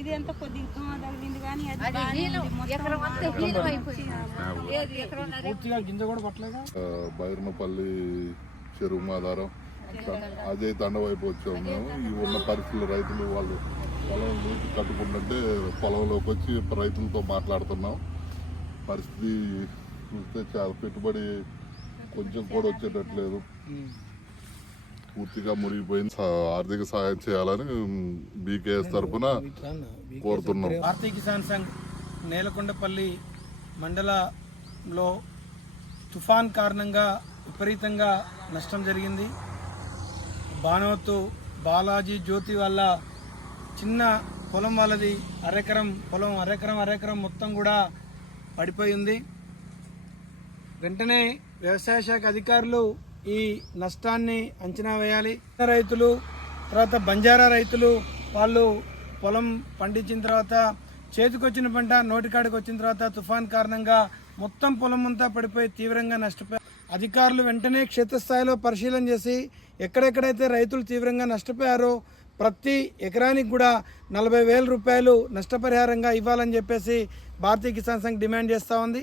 ఇది ఎంత అది అది బైరనపల్లి చెరువు మాదారం. అజయ్ తండ వైపు వచ్చాము మేము. ఈ ఉన్న పరిస్థితులు రైతులు వాళ్ళు పొలం నీటి కట్టుకుంటుంటే పొలంలోకి వచ్చి రైతులతో మాట్లాడుతున్నాం. పరిస్థితి చూస్తే చాలా పెట్టుబడి కొంచెం కూడా వచ్చేటట్లేదు. పూర్తిగా మునిగిపోయింది. సా- ఆర్థిక సహాయం చేయాలని బీకేఎస్ తరఫున కోరుతున్నాం. భారతీయ కిసాన్ సంఘ్ నేలకొండపల్లి మండలంలో తుఫాన్ కారణంగా విపరీతంగా నష్టం జరిగింది. బానోతు బాలాజీ జ్యోతి వల్ల చిన్న పొలం వాళ్ళది అరెకరం పొలం అరెకరం అరెకరం మొత్తం కూడా పడిపోయి ఉంది వెంటనే వ్యవసాయ శాఖ అధికారులు ఈ నష్టాన్ని అంచనా వేయాలి. రైతులు తర్వాత బంజారా రైతులు వాళ్ళు పొలం పండించిన తర్వాత చేతికొచ్చిన పంట నోటికాడికి వచ్చిన తర్వాత తుఫాన్ కారణంగా మొత్తం పొలం అంతా పడిపోయి తీవ్రంగా నష్టపోయారు అధికారులు వెంటనే క్షేత్రస్థాయిలో పరిశీలన చేసి ఎక్కడెక్కడైతే రైతులు తీవ్రంగా నష్టపోయారో ప్రతి ఎకరానికి కూడా నలభై వేల రూపాయలు నష్టపరిహారంగా ఇవ్వాలని చెప్పేసి భారతీయ కిసాన్ సంఘ్ డిమాండ్ చేస్తూ ఉంది.